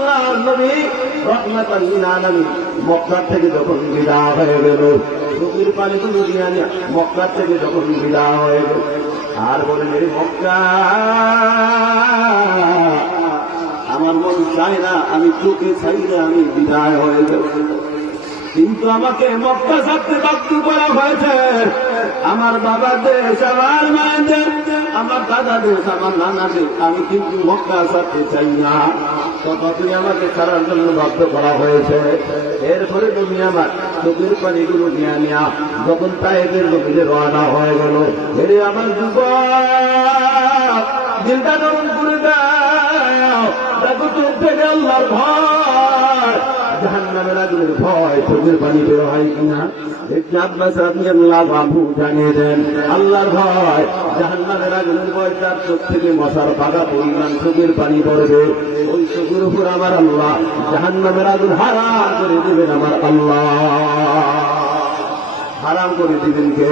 আল্লাহ নবী রহমাতাল লিল আলামিন মক্কা থেকে যখন বিদায় হয়ে গেল পানি আনিয়া মক্কা থেকে যখন হয়ে গেল, আর মক্কা, আমার মন চায় না, আমি চোখে চাইলে আমি বিদায় হয়ে যাব। কিন্তু আমাকে মক্কা ছাড়তে বাধ্য করা হয়েছে। আমার বাবা দেশ, আমার মায়ের আমার দাদা দেশ, আমার নানা দেশ, আমি কিন্তু মক্কা ছাড়তে চাই না। তথাপি আমাকে ছাড়ার জন্য বাধ্য করা হয়েছে। এরপরে তুমি আমার চোখের পানিগুলো নিয়ে নিয়া যখন তাইদের জমিতে রওনা হয়ে গেল হেরে আমার যুব দিলটা নরম করে দেখো চোখ থেকে আল্লাহর ভয়। জাহান্নামের আগুনের ভয় চোখের পানি বের হয় কিনা? ইবনে আব্বাস রাদিয়াল্লাহু আনহু জানিয়ে দেন, আল্লাহর ভয়, জাহান্নামের আগুনের ভয় তার চোখ থেকে মশার পাকা পরিমাণ চোখের পানি পড়বে ওই চোখের উপর আমার আল্লাহ, জাহান্নামের আগুন হারাম করে দিবেন আমার আল্লাহ। হারাম করে দিবেন কে?